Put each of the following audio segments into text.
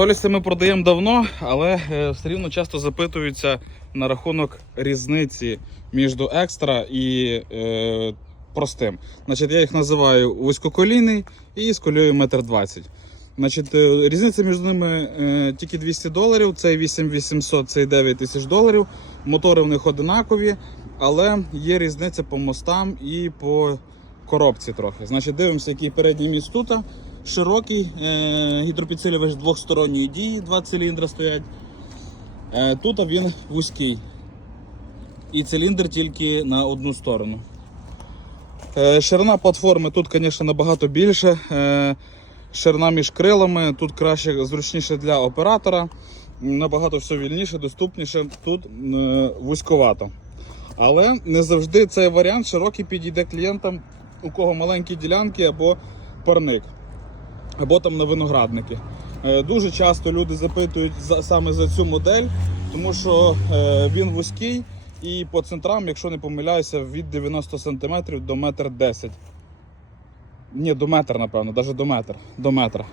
Соліси ми продаємо давно, але е, все рівно часто запитуються на рахунок різниці між екстра і е, простим. Значить, я їх називаю вузькоколійний і з колією 1,20 м. Значить, е, різниця між ними е, тільки 200 доларів, цей 8800, цей 9000 доларів. Мотори в них одинакові, але є різниця по мостам і по коробці трохи. Значить, дивимося, який передній міст тут. Широкий, е, гідропідсилювач двохсторонньої дії, два циліндри стоять. Е, тут він вузький. І циліндр тільки на одну сторону. Е, ширина платформи тут, звісно, набагато більше. Ширина між крилами, тут краще, зручніше для оператора. Набагато все вільніше, доступніше. Тут вузьковато. Але не завжди цей варіант широкий підійде клієнтам, у кого маленькі ділянки або парник, або там на виноградники. Е, Дуже часто люди запитують за, саме за цю модель, тому що е, він вузький і по центрам, якщо не помиляюся, від 90 см до 1,10 м. Ні, до метра, напевно, навіть до метра. До метра.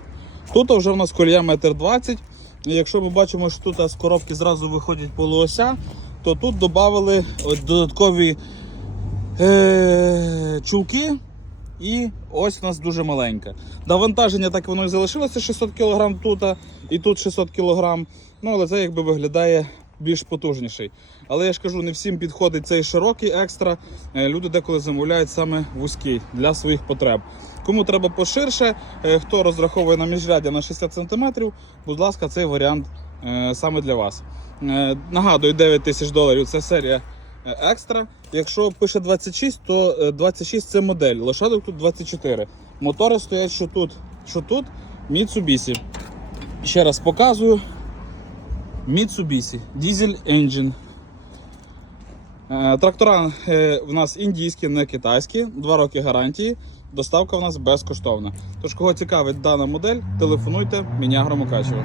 Тут вже в нас колія 1,20 м. Якщо ми бачимо, що тут з коробки зразу виходять полуося, то тут додали додаткові е, чулки. І ось у нас дуже маленька. Навантаження так воно і залишилося 600 кг тут, і тут 600 кг. Ну, але це якби виглядає більш потужніший. Але я ж кажу, не всім підходить цей широкий екстра. Е, Люди деколи замовляють саме вузький для своїх потреб. Кому треба поширше, е, хто розраховує на міжряддя на 60 см, будь ласка, цей варіант е, саме для вас. Нагадую, 9 тисяч доларів це серія екстра. Якщо пише 26, то е, 26 це модель. Лошадок тут 24. Мотори стоять що тут, що тут. Mitsubishi. Ще раз показую. Mitsubishi. Diesel Engine. Е, Трактора е, в нас індійські, не китайські. Два роки гарантії. Доставка в нас безкоштовна. Тож, кого цікавить дана модель, телефонуйте, Мінягро Мукачево.